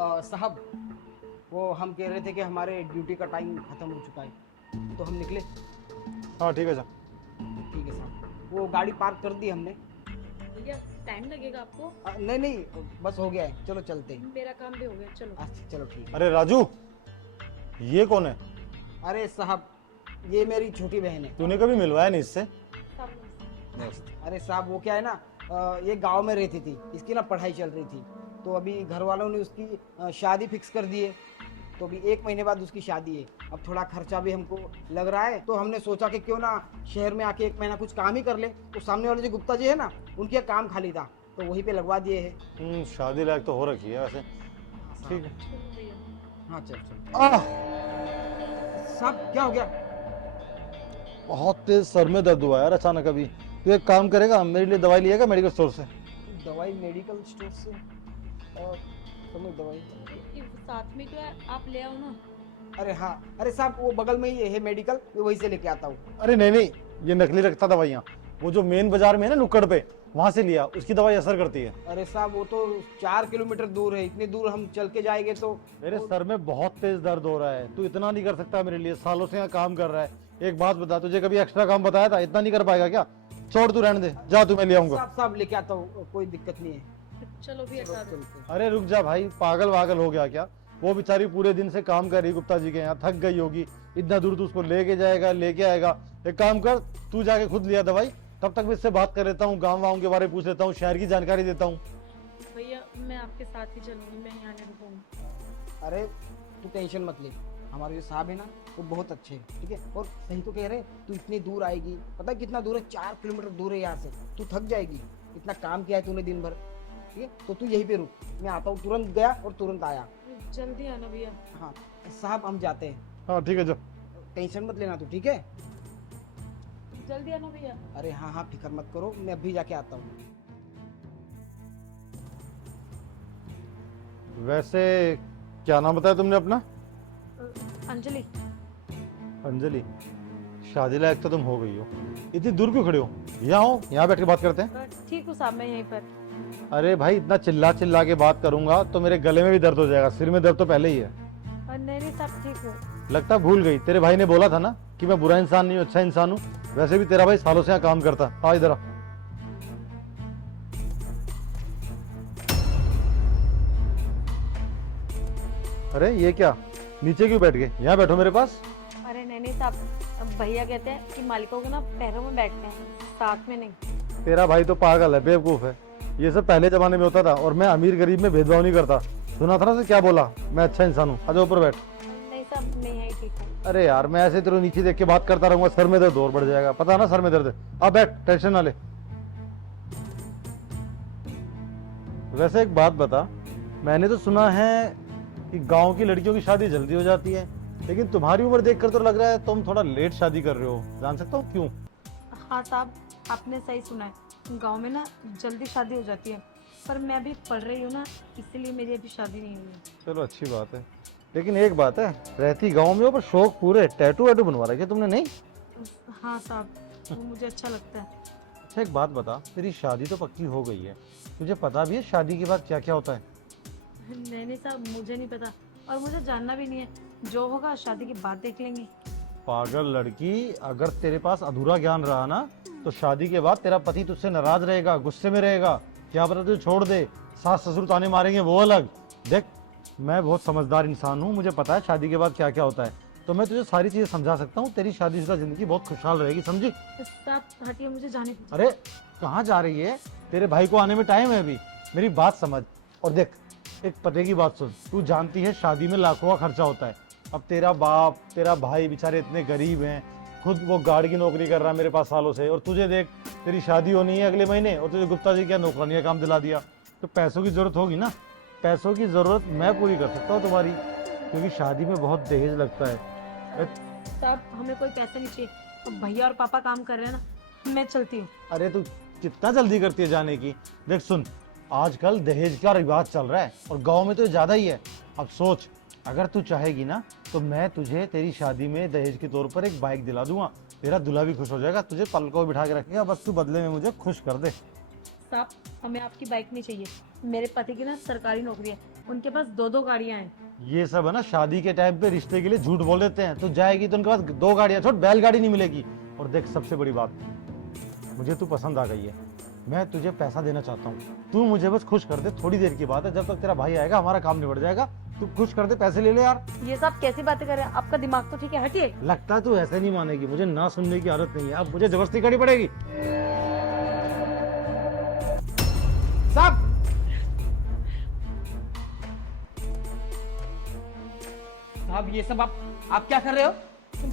साहब, वो हम कह रहे थे कि हमारे ड्यूटी का टाइम ख़त्म हो चुका है, तो हम निकले। हाँ ठीक है जा। ठीक है साहब, वो गाड़ी पार्क कर दी हमने। भैया टाइम लगेगा आपको? नहीं नहीं, बस हो गया है, चलो चलते हैं। मेरा काम भी हो गया, चलो। अच्छा चलो ठीक है। अरे राजू, ये कौन है? अरे साहब, ये मेरी छोटी बहन है। तूने कभी मिलवाया नहीं इससे? अरे साहब, वो क्या है ना, ये गांव में रहती थी, इसकी ना पढ़ाई चल रही थी, तो अभी घर वालों ने उसकी शादी फिक्स कर दी है। तो अभी 1 महीने बाद उसकी शादी है। अब थोड़ा खर्चा भी हमको लग रहा है, तो हमने सोचा कि क्यों ना शहर में आके 1 महीना कुछ काम ही कर ले। तो सामने वाले जो गुप्ता जी है ना, उनके काम खाली था, तो वहीं पे लगवा दिए है। शादी लायक तो हो रखी है वैसे। ठीक है। चलो भैया। हाँ चल चल। आह, साहब क्या हो गया? बहुत तेज सर में दर्द हुआ यार अचानक अभी। तू एक काम करेगा, मेरे लिए दवाई लिएगा मेडिकल स्टोर से? दवाई मेडिकल स्टोर से? समझ दवाई। ये साथ में तो है, आप ले आओ ना। अरे हाँ, अरे साहब वो बगल में ही है मेडिकल, मैं वहीं से लेके आता हूँ। अरे नहीं नहीं, ये नकली रखता दवाइयाँ। वो जो मेन बाजार में है ना नुक्कड़ पे, वहां से लिया, उसकी दवाई असर करती है। अरे साहब वो तो 4 किलोमीटर दूर है, इतनी दूर हम चल के जाएंगे तो। मेरे सर में बहुत तेज दर्द हो रहा है, तू इतना नहीं कर सकता मेरे लिए? सालों से यहाँ काम कर रहा है। एक बात बता, तुझे कभी एक्स्ट्रा काम बताया था? इतना नहीं कर पाएगा क्या? छोड़, तू रहने दे, जा तू, मैं ले आऊंगा। साहब साहब लेके आता हूँ, कोई दिक्कत नहीं है। चलो भैया चलो, करा दो। चलते हैं। अरे रुक जा भाई, पागल वागल हो गया क्या? वो बेचारी पूरे दिन से काम कर रही गुप्ता जी के यहाँ, थक गई होगी। इतना दूर तू उसको लेके जाएगा, लेके आएगा? एक काम कर, तू जाके खुद लिया दवाई, तब तक मैं इससे बात कर लेता हूँ, गाँव वाँव के बारे में पूछ लेता हूँ, शहर की जानकारी देता हूँ। भैया मैं आपके साथ ही चलूंगी, मैं यहाँ नहीं रुकूंगी। अरे तू टेंशन मत ले, हमारे जो साहब है ना वो बहुत अच्छे हैं, ठीक है। और सही तो कह रहे हैं, तू इतनी दूर आएगी, पता है कितना दूर है? 4 किलोमीटर दूर है यहाँ से। तू थक जाएगी, इतना काम किया है तूने दिन भर, ठीक है। तो तू यहीं पे रुक, मैं आता हूँ। तुरंत गया और तुरंत आया। जल्दी आना भैया। हाँ साहब, हम जाते हैं। हाँ ठीक है, जा। टेंशन मत लेना तू, ठीक है। जल्दी आना भैया। अरे हाँ हाँ, फिक्र मत करो, मैं अभी जाके आता हूँ। वैसे क्या नाम बताया तुमने अपना? अंजलि। अंजलि, शादी लायक तो तुम हो गई हो, इतनी दूर क्यों खड़े हो? यहाँ हो, यहाँ बैठ के बात करते हैं। ठीक हूँ साहब, मैं यहीं पर। अरे भाई, इतना चिल्ला चिल्ला के बात करूंगा तो मेरे गले में भी दर्द हो जाएगा, सिर में दर्द तो पहले ही है। नहीं साहब, ठीक हूँ। लगता भूल गई, तेरे भाई ने बोला था ना कि मैं बुरा इंसान नहीं हूँ, अच्छा इंसान हूँ। वैसे भी तेरा भाई सालों से यहाँ काम करता। आ इधर आ। अरे ये क्या, नीचे क्यों बैठ गए? यहाँ बैठो मेरे पास। अरे नहीं साहब, भैया कहते हैं कि मालिकों को ना पैरों में बैठते हैं, साथ में नहीं। तेरा भाई तो पागल है, बेवकूफ है। ये सब पहले जमाने में होता था, और मैं अमीर गरीब में भेदभाव नहीं करता। सुना था ना तो क्या बोला? मैं अच्छा इंसान हूँ। आजा ऊपर बैठ। नहीं साहब, मैं यहीं ठीक हूँ। अरे यार, मैं ऐसे तेरे नीचे देख के बात करता रहूंगा, सर में दर्द और बढ़ जाएगा, पता है ना सर में दर्द है। अब बैठ, टेंशन ना ले। वैसे एक बात बता, मैंने तो सुना है कि गांव की लड़कियों की शादी जल्दी हो जाती है, लेकिन तुम्हारी उम्र देखकर तो लग रहा है तुम थोड़ा लेट शादी कर रहे हो। जान सकता हूँ क्यों? हाँ साहब, आपने सही सुना है, गांव में ना जल्दी शादी हो जाती है, पर मैं अभी पढ़ रही हूँ ना, इसलिए मेरी अभी शादी नहीं हुई है। चलो अच्छी बात है, लेकिन एक बात है, रहती गांव में हो पर शौक पूरे, टैटू वैटू बनवा रखे तुमने? नहीं? हाँ साहब, वो मुझे अच्छा लगता है। अच्छा एक बात बता, तेरी शादी तो पक्की हो गई है, तुझे पता भी है शादी के बाद क्या क्या होता है? नहीं साहब, मुझे नहीं पता, और मुझे जानना भी नहीं है। जो होगा शादी के बाद देख लेंगे। पागल लड़की, अगर तेरे पास अधूरा ज्ञान रहा ना, तो शादी के बाद तेरा पति तुझसे नाराज रहेगा, गुस्से में रहेगा, क्या पता तुझे छोड़ दे, सास ससुर ताने मारेंगे, वो अलग। देख, मैं बहुत समझदार इंसान हूँ, मुझे पता है शादी के बाद क्या क्या होता है, तो मैं तुझे सारी चीजें समझा सकता हूँ। तेरी शादीशुदा जिंदगी बहुत खुशहाल रहेगी, समझी? साहब हटिए, मुझे जाने दीजिए। अरे कहाँ जा रही है? तेरे भाई को आने में टाइम है अभी, मेरी बात समझ। और देख, एक पते की बात सुन, तू जानती है शादी में लाखों का खर्चा होता है। अब तेरा बाप, तेरा भाई बेचारे इतने गरीब हैं, खुद वो गार्ड की नौकरी कर रहा है मेरे पास सालों से, और तुझे देख, तेरी शादी होनी है अगले महीने, और तुझे गुप्ता जी क्या नौकरानी का काम दिला दिया। तो पैसों की जरूरत होगी ना, पैसों की जरूरत मैं पूरी कर सकता हूँ तुम्हारी, क्योंकि शादी में बहुत दहेज लगता है। साहब हमें कोई पैसे नहीं चाहिए, अब भैया और पापा काम कर रहे हैं ना, मैं चलती हूँ। अरे तू कितना जल्दी करती है जाने की? देख सुन, आजकल दहेज का रिवाज चल रहा है, और गांव में तो ज्यादा ही है। अब सोच, अगर तू चाहेगी ना तो मैं तुझे तेरी शादी में दहेज के तौर पर एक बाइक दिला दूंगा, तेरा दूल्हा भी खुश हो जाएगा, तुझे पलकों बिठा के रखेगा, बस तू बदले में मुझे खुश कर दे। साहब हमें आपकी बाइक नहीं चाहिए, मेरे पति की ना सरकारी नौकरी है, उनके पास 2-2 गाड़ियां हैं। ये सब है ना शादी के टाइम पे रिश्ते के लिए झूठ बोल देते हैं। तो जाएगी तो उनके पास 2 गाड़ियां छोड़ बैलगाड़ी नहीं मिलेगी। और देख सबसे बड़ी बात, मुझे तू पसंद आ गई है, मैं तुझे पैसा देना चाहता हूँ, तू मुझे बस खुश कर दे। थोड़ी देर की बात है, जब तक तेरा भाई आएगा हमारा काम निबट जाएगा। तू खुश कर दे, पैसे ले ले यार। ये सब कैसी बातें कर रहे हैं? आपका दिमाग तो ठीक है, हटिए। लगता है तू ऐसे नहीं मानेगी, मुझे ना सुनने की आदत नहीं है, अब मुझे जबरदस्ती करनी पड़ेगी। साहब साहब ये सब आप क्या कर रहे हो?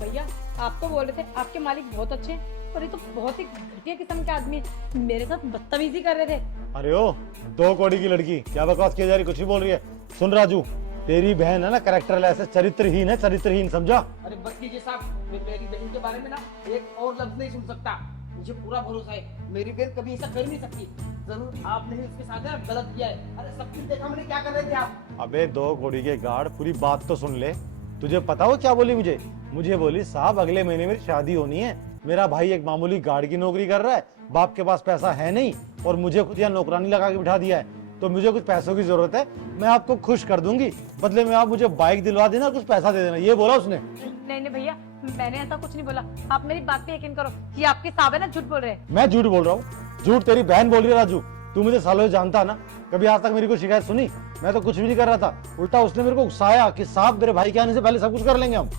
भैया आप तो बोल रहे थे आपके मालिक बहुत अच्छे हैं, पर ये तो बहुत ही घटिया किस्म के आदमी है, मेरे साथ बदतमीजी कर रहे थे। अरे ओ 2 कौड़ी की लड़की, क्या बकवास की जा रही, कुछ भी बोल रही है। सुन राजू, तेरी बहन है ना कैरेक्टरलेस है, चरित्रहीन है, चरित्रहीन, समझा? अरे बस कीजिए साहब, मैं मेरी बहन के बारे में ना एक और लफ्ज नहीं सुन सकता। मुझे पूरा भरोसा है, मेरी बहन कभी ऐसा कर नहीं सकती। जरूर आपने ही उसके साथ है गलत किया है। अरे सब कुछ देखा मैंने, क्या कर रहे थे आप? अबे 2 कौड़ी के गाड़, पूरी बात तो सुन ले। तुझे पता हो क्या बोली मुझे? मुझे बोली साहब अगले महीने मेरी शादी होनी है, मेरा भाई एक मामूली गार्ड की नौकरी कर रहा है, बाप के पास पैसा है नहीं और मुझे खुद यहाँ नौकरानी लगा के बिठा दिया है, तो मुझे कुछ पैसों की जरूरत है, मैं आपको खुश कर दूंगी, बदले में आप मुझे बाइक दिलवा देना, कुछ पैसा दे देना। ये बोला उसने। नहीं नहीं भैया, मैंने ऐसा कुछ नहीं बोला, आप मेरी बात पे यकीन करो, ये आपके साहब है ना झूठ बोल रहे हैं। मैं झूठ बोल रहा हूँ? झूठ तेरी बहन बोल रही है राजू। तू मुझे सालों से जानता ना, कभी आज तक मेरी कोई शिकायत सुनी? मैं तो कुछ भी नहीं कर रहा था, उल्टा उसने मेरे को उकसाया कि साहब मेरे भाई के आने से पहले सब कुछ कर लेंगे हम।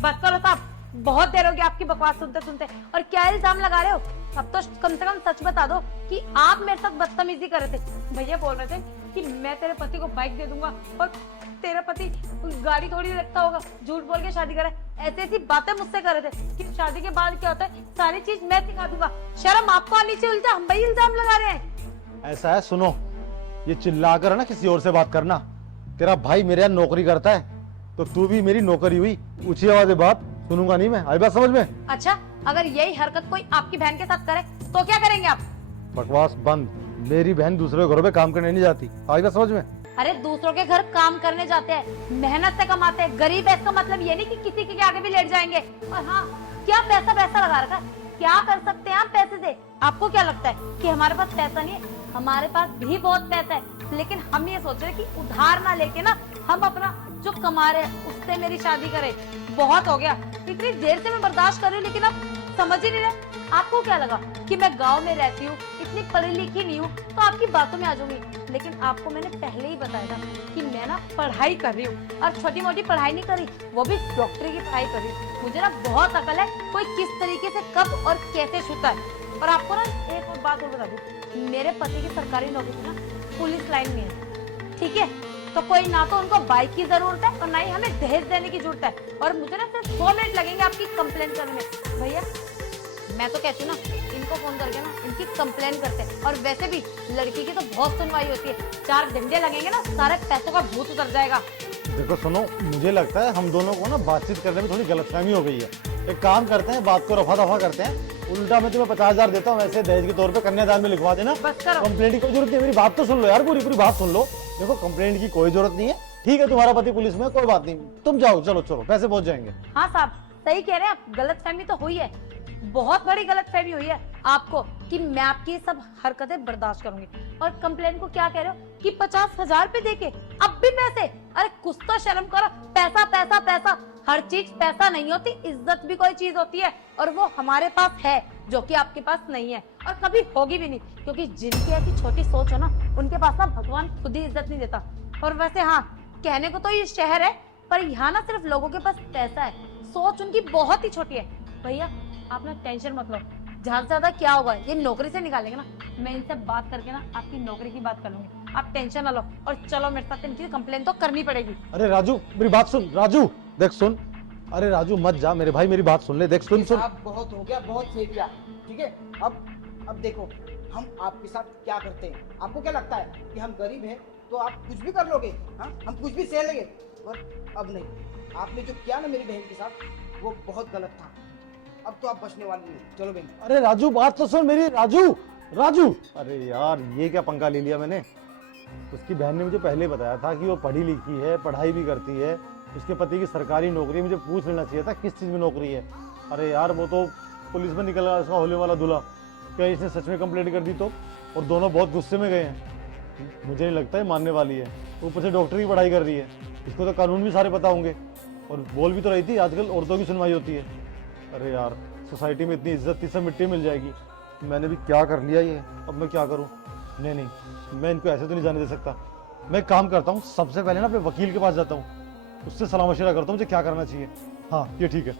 बस करो साहब, बहुत देर हो गई आपकी बकवास सुनते सुनते। और क्या इल्जाम लगा रहे हो? अब तो कम से कम सच बता दो कि आप मेरे साथ बदतमीजी कर रहे थे। भैया बोल रहे थे कि मैं तेरे पति को बाइक दे दूंगा और तेरा पति गाड़ी थोड़ी रखता होगा, झूठ बोल के शादी करे। ऐसी ऐसी बातें मुझसे कर रहे थे कि शादी के बाद क्या होता है सारी चीज मैं सिखा दूंगा। शर्म आपको आनी चाहिए, उल्टा हम भाई इल्जाम लगा रहे हैं। ऐसा है, सुनो, ये चिल्लाकर ना किसी और से बात करना। तेरा भाई मेरे यहाँ नौकरी करता है, तो तू भी मेरी नौकरी हुई। ऊंची आवाज में बात सुनूंगा नहीं मैं, आई बात समझ में? अच्छा, अगर यही हरकत कोई आपकी बहन के साथ करे तो क्या करेंगे आप? बकवास बंद। मेरी बहन दूसरे घरों पे काम करने नहीं जाती, आई बात समझ में? अरे दूसरों के घर काम करने जाते हैं, मेहनत से कमाते हैं, गरीब है, इसका मतलब ये नहीं कि किसी के आगे भी लेट जाएंगे। और हाँ, क्या पैसा पैसा लगा रखा है, क्या कर सकते हैं आप पैसे से? आपको क्या लगता है कि हमारे पास पैसा नहीं है? हमारे पास भी बहुत पैसा है, लेकिन हम ये सोच रहे हैं कि उधार ना लेके ना हम अपना जो कमा रहे हैं उससे मेरी शादी करें। बहुत हो गया, इतनी देर से मैं बर्दाश्त कर रही हूँ, लेकिन आप समझ ही नहीं रहे। आपको क्या लगा कि मैं गांव में रहती हूँ, इतनी पढ़ी लिखी नहीं हूँ, तो आपकी बातों में आ जाऊंगी? लेकिन आपको मैंने पहले ही बताया था कि मैं ना पढ़ाई कर रही हूँ, और छोटी मोटी पढ़ाई नहीं करी, वो भी डॉक्टरी की पढ़ाई कर रही हूँ। मुझे ना बहुत अकल है, कोई किस तरीके से कब और कैसे छूता है। और आपको ना एक और बात और बता दूं, मेरे पति की सरकारी नौकरी ना पुलिस लाइन में है, ठीक है? तो कोई ना तो उनको बाइक की जरूरत है और ना ही हमें दहेज देने की जरूरत है। और मुझे ना सिर्फ 2 मिनट लगेंगे आपकी कंप्लेन करने में। भैया मैं तो कहती हूँ ना, इनको फोन करके ना इनकी कंप्लेन करते हैं। और वैसे भी लड़की की तो बहुत सुनवाई होती है, 4 डंडे लगेंगे ना, सारे पैसों का भूत उतर जाएगा। देखो सुनो, मुझे लगता है हम दोनों को ना बातचीत करने में थोड़ी गलतफहमी हो गई है। एक काम करते हैं, बात को रफा दफा करते हैं। उल्टा मैं तुम्हें 50,000 देता हूँ, ऐसे दहेज के तौर पे कन्यादान में लिखवा देना। बस करो। कंप्लेंट की कोई जरूरत नहीं, मेरी बात तो सुन लो यार, पूरी पूरी बात सुन लो। देखो कंप्लेंट की कोई जरूरत नहीं है, ठीक है? तुम्हारा पति पुलिस में, कोई बात नहीं, तुम जाओ, चलो चलो, पैसे पहुंच जाएंगे। हाँ साहब, सही कह रहे हैं आप, गलतफहमी तो हुई है, बहुत बड़ी गलतफहमी हुई है आपको कि मैं आपकी सब हरकतें बर्दाश्त करूंगी। और कंप्लेन को क्या कह रहे हो कि 50,000 पे देके अब भी पैसे? अरे कुछ तो शर्म करो। पैसा पैसा पैसा, हर चीज पैसा नहीं होती, इज्जत भी कोई चीज होती है, और वो हमारे पास है जो कि आपके पास नहीं है और कभी होगी भी नहीं। क्योंकि जिनकी ऐसी छोटी सोच हो ना, उनके पास ना भगवान खुद ही इज्जत नहीं देता। और वैसे हाँ, कहने को तो ये शहर है, पर यहाँ ना सिर्फ लोगों के पास पैसा है, सोच उनकी बहुत ही छोटी है। भैया आप ना टेंशन मत लो, ज्यादा से ज्यादा क्या होगा, ये नौकरी से निकालेंगे ना, मैं इनसे बात करके ना आपकी नौकरी की बात कर लूंगी। आप टेंशन ना लो और चलो मेरे साथ, इनकी कंप्लेन तो करनी पड़ेगी। अरे राजू मेरी बात सुन, राजू देख सुन, अरे राजू मत जा, मेरे भाई मेरी बात सुन ले, देख सुन सुन। आप बहुत हो गया, बहुत सही किया, ठीक है? अब देखो हम आपके साथ क्या करते हैं। आपको क्या लगता है कि हम गरीब हैं तो आप कुछ भी कर लोगे? हाँ, हम कुछ भी सह लेंगे, पर अब नहीं। आपने जो किया ना मेरी बहन के साथ, वो बहुत गलत था। अब तो आप बचने वाले नहीं। चलो बहन। अरे राजू बात तो सुन मेरी, राजू राजू, अरे यार ये क्या पंगा ले लिया मैंने। उसकी बहन ने मुझे पहले बताया था कि वो पढ़ी लिखी है, पढ़ाई भी करती है, उसके पति की सरकारी नौकरी। मुझे पूछ लेना चाहिए था किस चीज़ में नौकरी है। अरे यार वो तो पुलिस में निकला, इसका होने वाला दूल्हा। क्या इसने सच में कंप्लेंट कर दी तो? और दोनों बहुत गुस्से में गए हैं, मुझे नहीं लगता है मानने वाली है। ऊपर से डॉक्टर की पढ़ाई कर रही है, इसको तो कानून भी सारे पता होंगे। और बोल भी तो रही थी आजकल औरतों की सुनवाई होती है। अरे यार, सोसाइटी में इतनी इज्जत थी, सब मिट्टी मिल जाएगी। मैंने भी क्या कर लिया ये, अब मैं क्या करूँ? नहीं नहीं, मैं इनको ऐसे तो नहीं जाने दे सकता। मैं एक काम करता हूँ, सबसे पहले ना अपने वकील के पास जाता हूँ, उससे सलाह मशवरा करता हूँ मुझे क्या करना चाहिए। हाँ, ये ठीक है।